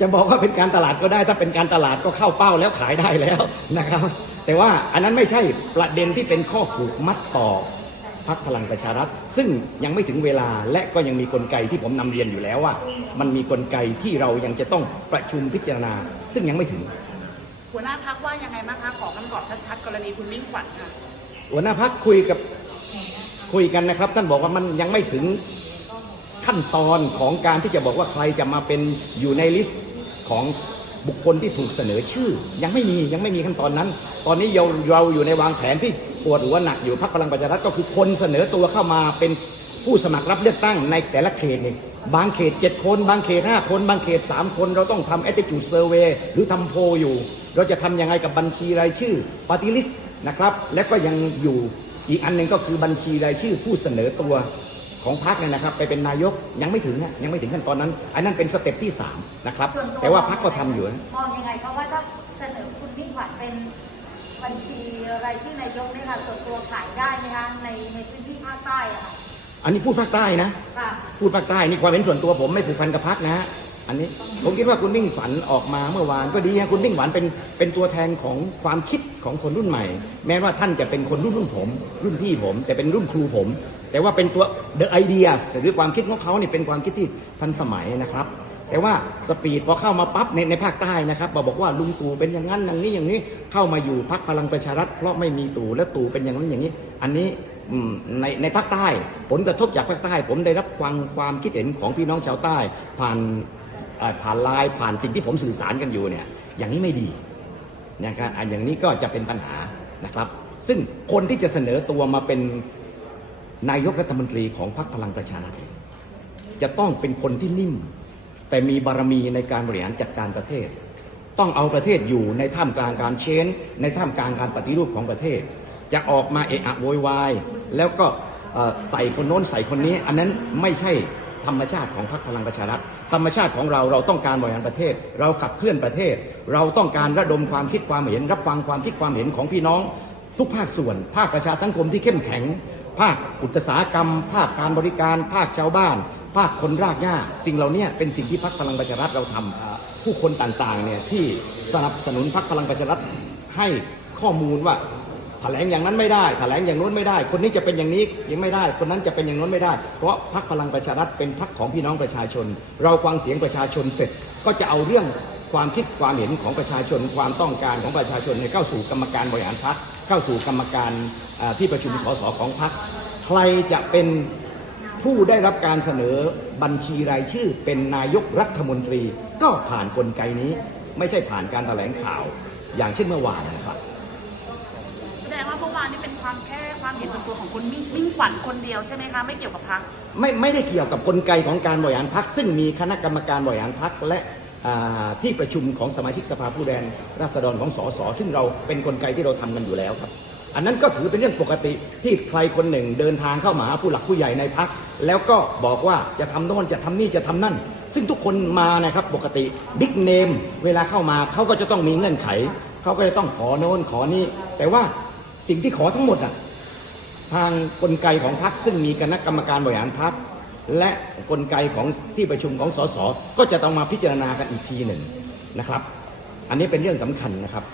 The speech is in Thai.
จะบอกว่าเป็นการตลาดก็ได้ ถ้าเป็นการตลาดก็เข้าเป้าแล้วขายได้แล้วนะครับ แต่ว่าอันนั้นไม่ใช่ประเด็นที่เป็นข้อผูกมัดต่อพักพลังประชารัฐ ซึ่งยังไม่ถึงเวลาและก็ยังมีกลไกที่ผมนำเรียนอยู่แล้วว่า มันมีกลไกที่เรายังจะต้องประชุมพิจารณา ซึ่งยังไม่ถึง หัวหน้าพักว่ายังไงบ้างคะขอคำตอบชัดๆ กรณีคุณมิ่งขวัญค่ะหัวหน้าพักคุยกับคุยกันนะครับ ท่านบอกว่ามันยังไม่ถึง ขั้นตอนของการที่จะบอกว่าใครจะมาเป็นอยู่ในลิสต์ของบุคคลที่ถูกเสนอชื่อ ยังไม่มียังไม่มีขั้นตอนนั้น ตอนนี้เราเราอยู่ในวางแผนที่ปวดหัวหนักอยู่พรรคพลังประชารัฐก็คือคนเสนอตัวเข้ามาเป็นผู้สมัครรับเลือกตั้งในแต่ละเขตเนี่ยบางเขต 7 คน บางเขต 5 คน บางเขต 3 คน เราต้องทำ attitude survey หรือทำโพลอยู่ เราจะทำยังไงกับบัญชีรายชื่อ party list นะครับ และก็ยังอยู่อีกอันหนึ่งก็คือบัญชีรายชื่อผู้เสนอตัว ของพรรคเนี่ยนะครับ ไปเป็นนายกยังไม่ถึงนะยังไม่ถึงขั้นตอนนั้น อันนั้นเป็นสเต็ปที่ 3 นะครับ ส่วนตัวแต่ว่าพรรคก็ทำอยู่นะมองยังไงก็ว่าถ้าเสนอคุณมิ่งขวัญเป็นบัญชีรายชื่อนายกเนี่ยค่ะส่วนตัวขายได้ไหมคะในในพื้นที่ภาคใต้อะค่ะอันนี้พูดภาคใต้นะ ค่ะ พูดภาคใต้นี่ความเห็นส่วนตัวผมไม่ผูกพันกับพักนะฮะ อันนี้ผมคิดว่าคุณมิ่งฝันออกมาเมื่อวานก็ดีฮะคุณมิ่งฝันเป็นเป็นตัวแทนของความคิดของคนรุ่นใหม่ แม้ว่าท่านจะเป็นคนรุ่นรุ่นผม รุ่นพี่ผม แต่เป็นรุ่นครูผม แต่ว่าเป็นตัว the ideas หรือความคิดของเขาเนี่ยเป็นความคิดที่ทันสมัยนะครับ แต่ว่าสปีดพอเข้ามาปั๊บในในภาคใต้นะครับมาบอกว่าลุงตู่เป็นอย่างนั้นอย่างนี้อย่างนี้เข้ามาอยู่พักพลังประชารัฐเพราะไม่มีตู่และตู่เป็นอย่างนั้นอย่างนี้ อันนี้ในในภาคใต้ ผลกระทบจากภาคใต้ ผมได้รับฟังความคิดเห็นของพี่น้องชาวใต้ ผ่าน ผ่านไลน์ผ่านสิ่งที่ผมสื่อสารกันอยู่เนี่ยอย่างนี้ไม่ดีนะครับอันอย่างนี้ก็จะเป็นปัญหานะครับ ซึ่งคนที่จะเสนอตัวมาเป็นนายกรัฐมนตรีของพรรคพลังประชารัฐจะต้องเป็นคนที่นิ่ม แต่มีบารมีในการบริหารจัดการประเทศ ต้องเอาประเทศอยู่ในท่ามกลางการเชนในท่ามกลางการปฏิรูปของประเทศ จะออกมาเอะอะโวยวายแล้วก็ใส่คนโน้นใส่คนนี้ อันนั้นไม่ใช่ ธรรมชาติของพรรคพลังประชารัฐธรรมชาติของเราเราต้องการบริหารประเทศ เราขับเคลื่อนประเทศ เราต้องการระดมความคิดความเห็น รับฟังความคิดความเห็นของพี่น้อง ทุกภาคส่วน ภาคประชาสังคมที่เข้มแข็ง ภาคอุตสาหกรรม ภาคการบริการ ภาคชาวบ้าน ภาคคนรากหญ้า สิ่งเหล่านี้เป็นสิ่งที่พรรคพลังประชารัฐเราทำผู้คนต่างๆเนี่ยที่สนับสนุนพรรคพลังประชารัฐให้ข้อมูลว่า แถลงอย่างนั้นไม่ได้แถลงอย่างโน้นไม่ได้ คนนี้จะเป็นอย่างนี้ยังไม่ได้ คนนั้นจะเป็นอย่างโน้นไม่ได้ เพราะพรรคพลังประชารัฐเป็นพรรคของพี่น้องประชาชน เราฟังเสียงประชาชนเสร็จ ก็จะเอาเรื่องความคิดความเห็นของประชาชน ความต้องการของประชาชนเนี่ยเข้าสู่กรรมการบริหารพรรคเข้าสู่กรรมการที่ประชุมสสของพรรคใครจะเป็นผู้ได้รับการเสนอบัญชีรายชื่อ เป็นนายกรัฐมนตรี ก็ผ่านกลไกนี้ ไม่ใช่ผ่านการแถลงข่าว อย่างเช่นเมื่อวานนะครับ แสดงว่าเมื่อวานนี้เป็น ความแค่ความเห็นส่วนตัวของคุณมิ่งมิ่งขวัญคนเดียวใช่ไหมคะไม่เกี่ยวกับพักไม่ไม่ได้เกี่ยวกับกลไกของการบริหารพักซึ่งมีคณะกรรมการบริหารพักและที่ประชุมของสมาชิกสภาผู้แทนราษฎรของสสซึ่งเราเป็นกลไกที่เราทำกันอยู่แล้วครับ อันนั้นก็ถือเป็นเรื่องปกติที่ใครคนหนึ่งเดินทางเข้ามาผู้หลักผู้ใหญ่ในพัก แล้วก็บอกว่าจะทำโน่นจะทำนี่จะทำนั่น ซึ่งทุกคนมานะครับปกติบิ๊กเนมเวลาเข้ามาเขาก็จะต้องมีเงื่อนไขเขาก็จะต้องขอโน่นขอนี่แต่ว่า สิ่งที่ขอทั้งหมดอะทางกลไกของพรรคซึ่งมีคณะกรรมการบริหารพรรคและกลไกของที่ประชุมของสสก็จะต้องมาพิจารณากันอีกทีหนึ่งนะครับ อันนี้เป็นเรื่องสำคัญนะครับ